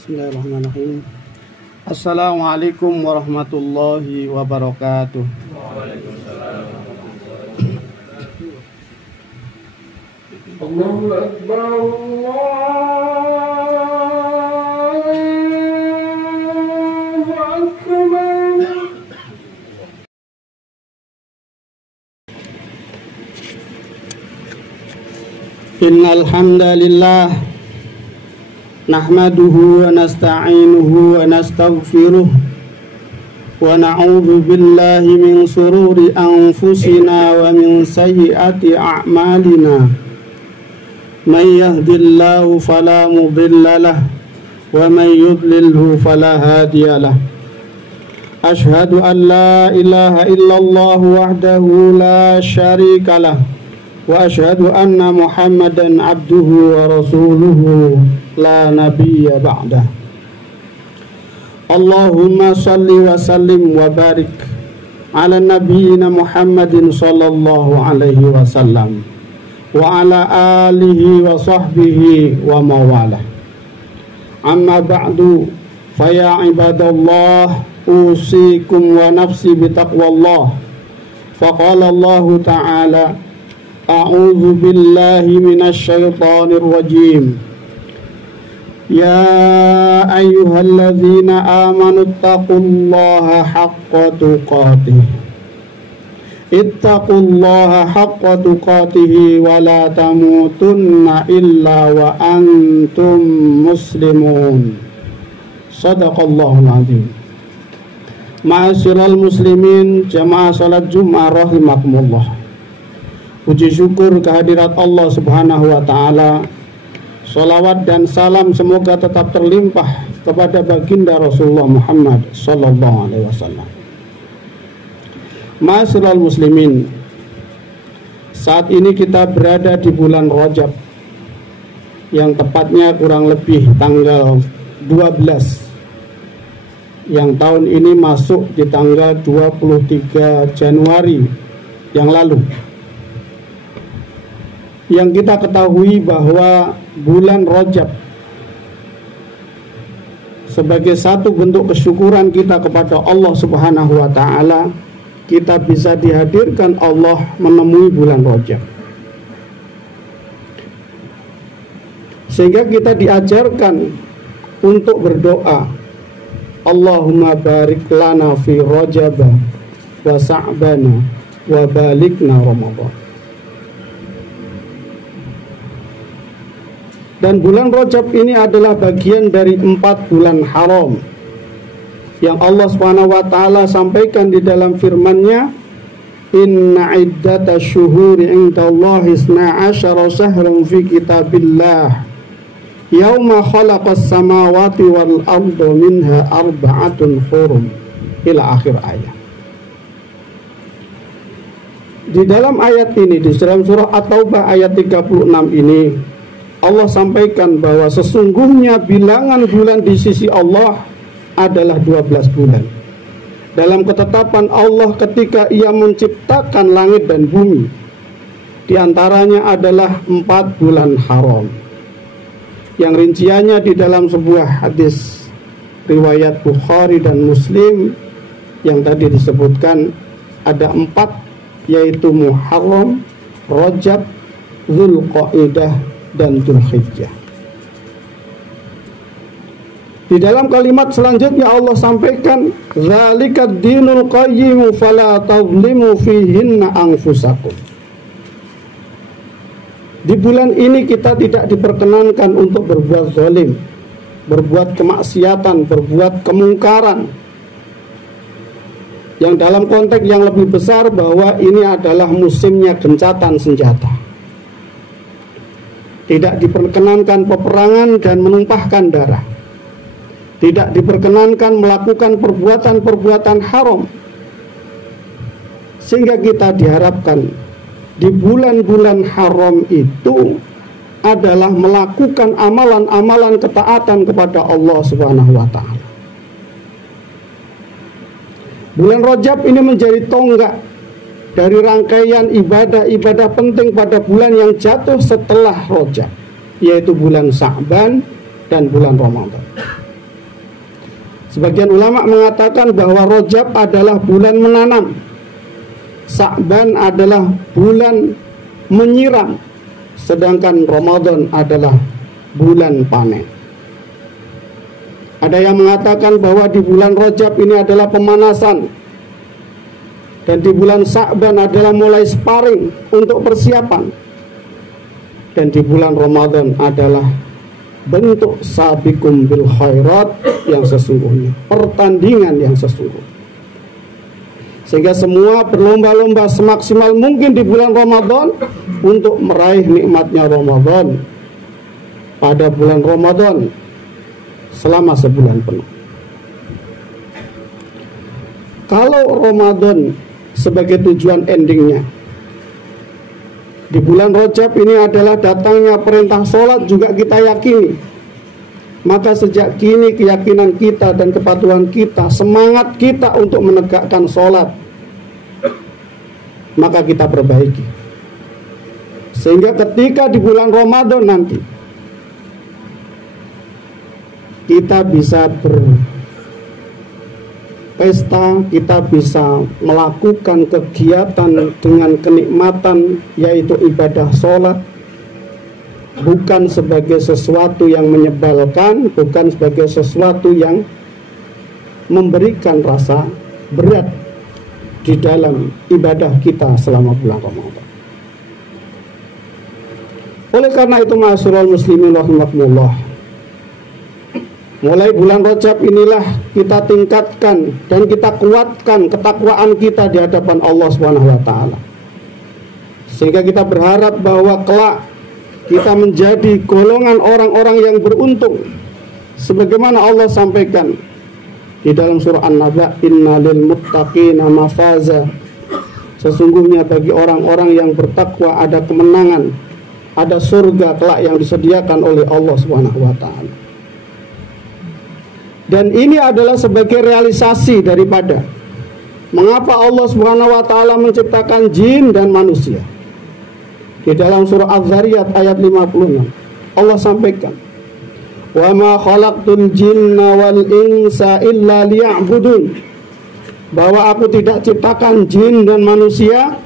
Bismillahirrahmanirrahim. Assalamualaikum warahmatullahi wabarakatuh. Allahu Akbar, Allahu Akbar. Innal hamdalillah nahmaduhu wa nasta'inuhu wa nastaghfiruh wa na'udzu billahi min shururi anfusina wa min sayyiati a'malina. May yahdihillahu fala mudilla lahu wa may yudlilhu fala hadiya lahu. Ashhadu an la ilaha illallah wahdahu la syarika lahu wa ashhadu anna Muhammadan abduhu wa rasuluhu la nabiyya ba'dah. Allahumma salli wa sallim wa barik ala nabiyyina Muhammadin sallallahu alaihi wasallam wa ala alihi wa sahbihi wa mawalah. Amma ba'du, faya ibadallah, usikum wa nafsi bitaqwallah. Faqala Allah ta'ala, a'udzu billahi minasy syaithanir rajim. Ya ayyuhalladzina amanu taqullaha haqqa tuqatih. Ittaqullaha haqqa tuqatih wa la tamutunna illa wa antum muslimun. Shadaqallahul azim. Ma'asyiral muslimin, jamaah salat Jumat rahimakumullah. Puji syukur kehadirat Allah Subhanahu wa ta'ala. Salawat dan salam semoga tetap terlimpah kepada baginda Rasulullah Muhammad sallallahu alaihi wasallam. Ma'asyiral muslimin, saat ini kita berada di bulan Rajab, yang tepatnya kurang lebih tanggal 12, yang tahun ini masuk di tanggal 23 Januari yang lalu. Yang kita ketahui bahwa bulan Rajab sebagai satu bentuk kesyukuran kita kepada Allah Subhanahu wa ta'ala, kita bisa dihadirkan Allah menemui bulan Rajab, sehingga kita diajarkan untuk berdoa, Allahumma barik lana fi Rajab wa Sa'bana wa balikna Ramadan. Dan bulan Rajab ini adalah bagian dari 4 bulan haram yang Allah Subhanahu wa ta'ala sampaikan di dalam firman-Nya, inna iddatash syuhuri 'indallahi 12 syahran fi kitabillah yauma khalaqas samawati wal arda minha arba'atun hurum, ila akhir ayat. Di dalam ayat ini, di dalam surah At-Taubah ayat 36 ini, Allah sampaikan bahwa sesungguhnya bilangan bulan di sisi Allah adalah 12 bulan. Dalam ketetapan Allah ketika Ia menciptakan langit dan bumi, di antaranya adalah 4 bulan haram, yang rinciannya di dalam sebuah hadis riwayat Bukhari dan Muslim yang tadi disebutkan ada 4, yaitu Muharram, Rajab, Dzulqa'dah, dan Dzulhijjah. Di dalam kalimat selanjutnya Allah sampaikan, zalikad dinul qayyim fala tadhlimu fihinna anfusakum. Di bulan ini kita tidak diperkenankan untuk berbuat zalim, berbuat kemaksiatan, berbuat kemungkaran, yang dalam konteks yang lebih besar bahwa ini adalah musimnya gencatan senjata. Tidak diperkenankan peperangan dan menumpahkan darah. Tidak diperkenankan melakukan perbuatan-perbuatan haram. Sehingga kita diharapkan di bulan-bulan haram itu adalah melakukan amalan-amalan ketaatan kepada Allah Subhanahu wa ta'ala. Bulan Rajab ini menjadi tonggak dari rangkaian ibadah-ibadah penting pada bulan yang jatuh setelah Rajab, yaitu bulan Sa'ban dan bulan Ramadan. Sebagian ulama mengatakan bahwa Rajab adalah bulan menanam, Sya'ban adalah bulan menyiram, sedangkan Ramadan adalah bulan panen. Ada yang mengatakan bahwa di bulan Rajab ini adalah pemanasan, dan di bulan Sya'ban adalah mulai sparring untuk persiapan, dan di bulan Ramadan adalah bentuk sabiqum bil khairat yang sesungguhnya, pertandingan yang sesungguhnya. Sehingga semua berlomba-lomba semaksimal mungkin di bulan Ramadan untuk meraih nikmatnya Ramadan pada bulan Ramadan selama sebulan penuh. Kalau Ramadan sebagai tujuan endingnya, di bulan Rajab ini adalah datangnya perintah sholat juga kita yakini. Maka sejak kini keyakinan kita dan kepatuhan kita, semangat kita untuk menegakkan sholat, maka kita perbaiki. Sehingga ketika di bulan Ramadan nanti kita bisa berpesta, kita bisa melakukan kegiatan dengan kenikmatan, yaitu ibadah sholat, bukan sebagai sesuatu yang menyebalkan, bukan sebagai sesuatu yang memberikan rasa berat di dalam ibadah kita selama bulan Ramadan. Oleh karena itu, ma'asyiral muslimin rahimakumullah, mulai bulan Rajab inilah kita tingkatkan dan kita kuatkan ketakwaan kita di hadapan Allah Subhanahu wa taala. Sehingga kita berharap bahwa kelak kita menjadi golongan orang-orang yang beruntung. Sebagaimana Allah sampaikan di dalam surah An-Naba, innalil muttaqina mafaza. Sesungguhnya bagi orang-orang yang bertakwa ada kemenangan, ada surga kelak yang disediakan oleh Allah Subhanahu wa taala. Dan ini adalah sebagai realisasi daripada mengapa Allah Subhanahu wa taala menciptakan jin dan manusia. Di dalam surah Az-Zariyat ayat 56 Allah sampaikan, "Wa ma khalaqtul jinna wal insa illa liya'budun." Bahwa aku tidak ciptakan jin dan manusia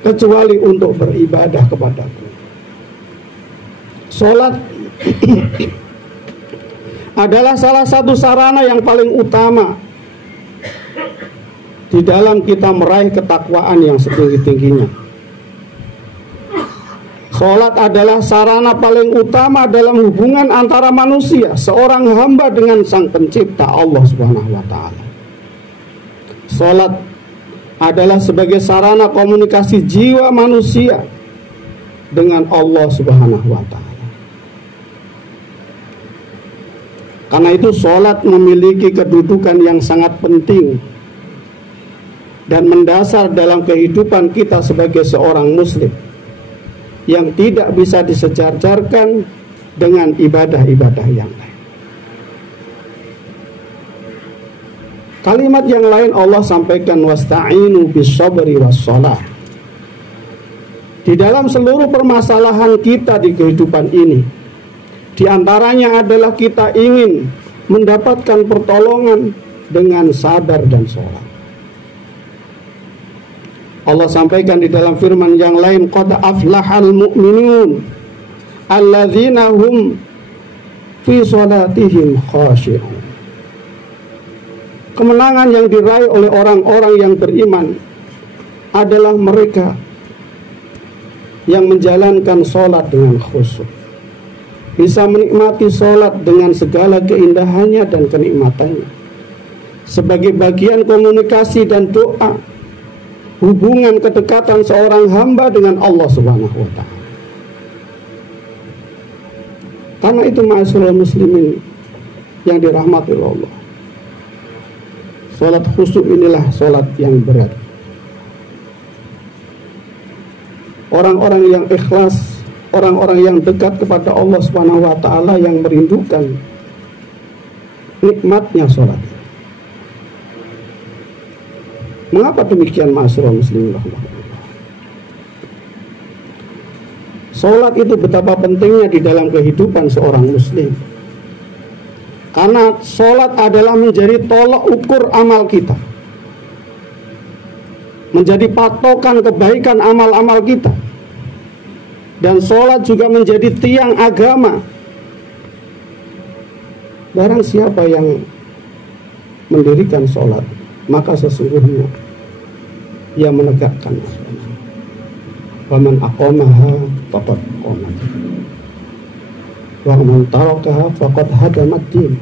kecuali untuk beribadah kepadaku. Salat adalah salah satu sarana yang paling utama di dalam kita meraih ketakwaan yang setinggi-tingginya. Salat adalah sarana paling utama dalam hubungan antara manusia, seorang hamba dengan Sang Pencipta Allah Subhanahu wa taala. Salat adalah sebagai sarana komunikasi jiwa manusia dengan Allah Subhanahu wa taala. Karena itu sholat memiliki kedudukan yang sangat penting dan mendasar dalam kehidupan kita sebagai seorang muslim, yang tidak bisa disejajarkan dengan ibadah-ibadah yang lain. Kalimat yang lain Allah sampaikan, wasta'inu bis-sabri was-shalah. Di dalam seluruh permasalahan kita di kehidupan ini, di antaranya adalah kita ingin mendapatkan pertolongan dengan sabar dan sholat. Allah sampaikan di dalam firman yang lain, qad aflahal mu'minun alladzina hum fi sholatihim khashi'un. Kemenangan yang diraih oleh orang-orang yang beriman adalah mereka yang menjalankan sholat dengan khusyuk, bisa menikmati sholat dengan segala keindahannya dan kenikmatannya sebagai bagian komunikasi dan doa, hubungan kedekatan seorang hamba dengan Allah Subhanahu wa taala. Karena itu, ma'asyiral muslimin yang dirahmati Allah, sholat khusyuk inilah sholat yang berat. Orang-orang yang ikhlas, orang-orang yang dekat kepada Allah Subhanahu wa taala, yang merindukan nikmatnya sholat. Mengapa demikian, ma'asyiral muslimin rahimahullah? Sholat itu betapa pentingnya di dalam kehidupan seorang muslim. Karena sholat adalah menjadi tolok ukur amal kita, menjadi patokan kebaikan amal-amal kita. Dan sholat juga menjadi tiang agama. Barang siapa yang mendirikan sholat, maka sesungguhnya ia menegakkan. Waman aqamaha faqad qamat, wa man tarakaha faqad hadamat din.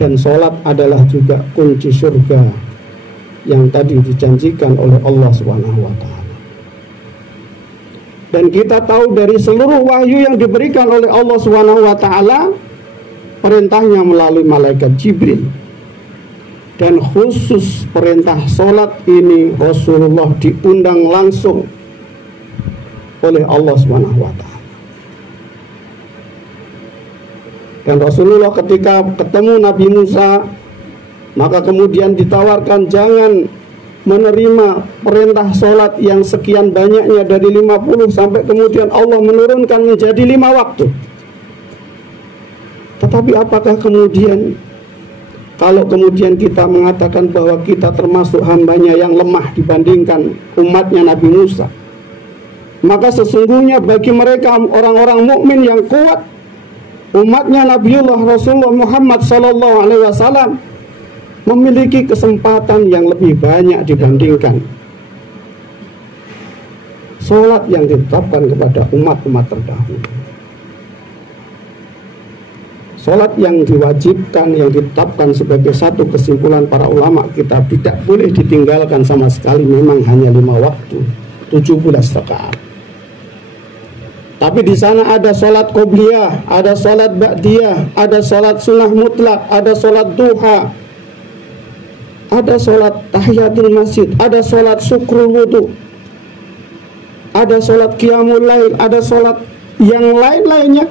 Dan sholat adalah juga kunci surga yang tadi dijanjikan oleh Allah SWT. Dan kita tahu dari seluruh wahyu yang diberikan oleh Allah SWT, perintahnya melalui malaikat Jibril. Dan khusus perintah sholat ini Rasulullah diundang langsung oleh Allah SWT. Dan Rasulullah ketika ketemu Nabi Musa, maka kemudian ditawarkan jangan menerima perintah sholat yang sekian banyaknya dari 50 sampai kemudian Allah menurunkan menjadi 5 waktu. Tetapi apakah kemudian kalau kemudian kita mengatakan bahwa kita termasuk hambanya yang lemah dibandingkan umatnya Nabi Musa, maka sesungguhnya bagi mereka orang-orang mukmin yang kuat, umatnya Nabiullah Rasulullah Muhammad SAW, memiliki kesempatan yang lebih banyak dibandingkan sholat yang ditetapkan kepada umat-umat terdahulu. Sholat yang diwajibkan, yang ditetapkan sebagai satu kesimpulan para ulama kita, tidak boleh ditinggalkan sama sekali. Memang hanya 5 waktu, 17 rakaat. Tapi di sana ada sholat qobliyah, ada sholat ba'diyah, ada sholat sunnah mutlak, ada sholat duha, ada sholat tahiyatul masjid, ada sholat syukrul wudu, ada sholat qiyamul lail, ada sholat yang lain-lainnya,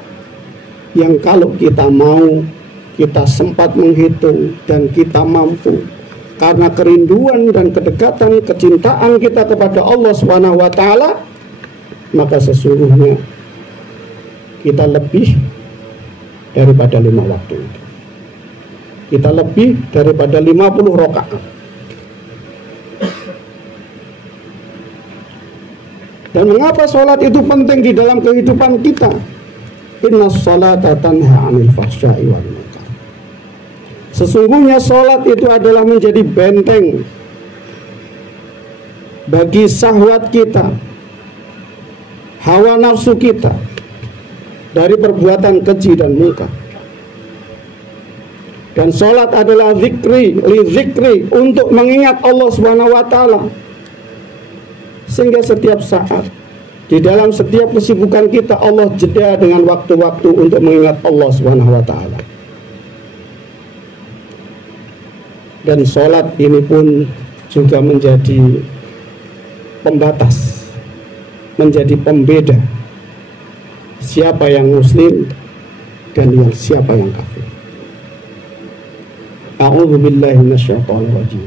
yang kalau kita mau, kita sempat menghitung dan kita mampu, karena kerinduan dan kedekatan kecintaan kita kepada Allah SWT, maka sesungguhnya kita lebih daripada 5 waktu itu. Kita lebih daripada 50 rakaat. Dan mengapa sholat itu penting di dalam kehidupan kita? Inna sholata tanha 'anil fahsya'i wal munkar. Sesungguhnya sholat itu adalah menjadi benteng bagi syahwat kita, hawa nafsu kita, dari perbuatan keji dan munkar. Dan sholat adalah zikri, li zikri, untuk mengingat Allah SWT. Sehingga setiap saat, di dalam setiap kesibukan kita, Allah jeda dengan waktu-waktu untuk mengingat Allah SWT. Dan sholat ini pun juga menjadi pembatas, menjadi pembeda siapa yang muslim dan yang siapa yang kafir. A'udzu billahi minasyaitonir rajim.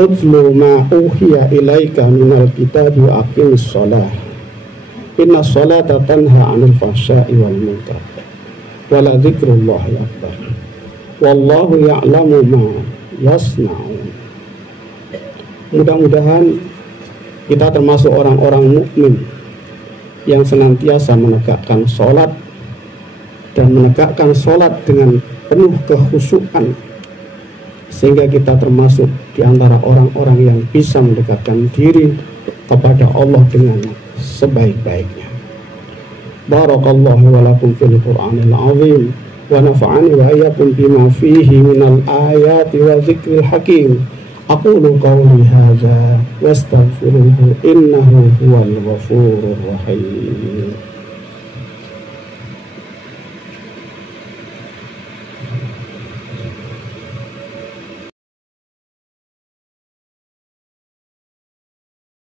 Utlu ma uhiya ilaika minal kitabi wa aqimis shalah. Inna sholata tanha 'anil fahsya'i wal munkar. Wa la dzikrullahi akbar. Wallahu ya'lamu ma yasna'un. Mudah-mudahan kita termasuk orang-orang mukmin yang senantiasa menegakkan sholat, dan menegakkan sholat dengan penuh kekhusyukan, sehingga kita termasuk di antara orang-orang yang bisa mendekatkan diri kepada Allah dengan sebaik-baiknya. Barakallahu wa lakum fil Qur'anil azim, wa nafa'ani wa iyyakum bima fihi minal ayati wa dzikril hakim. Aqulu qawli hadza wastaghfiruhu innahu huwal ghafurur rahim.